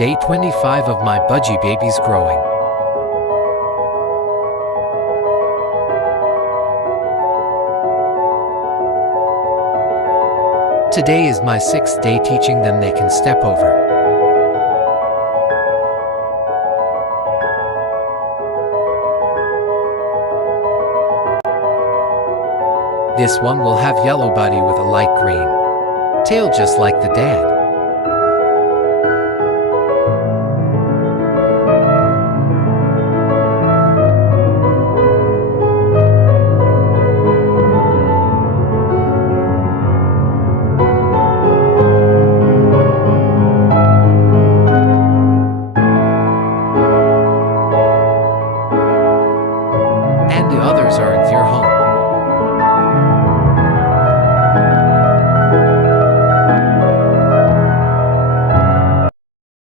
Day 25 of my budgie babies growing. Today is my 6th day teaching them they can step over. This one will have yellow body with a light green tail just like the dad.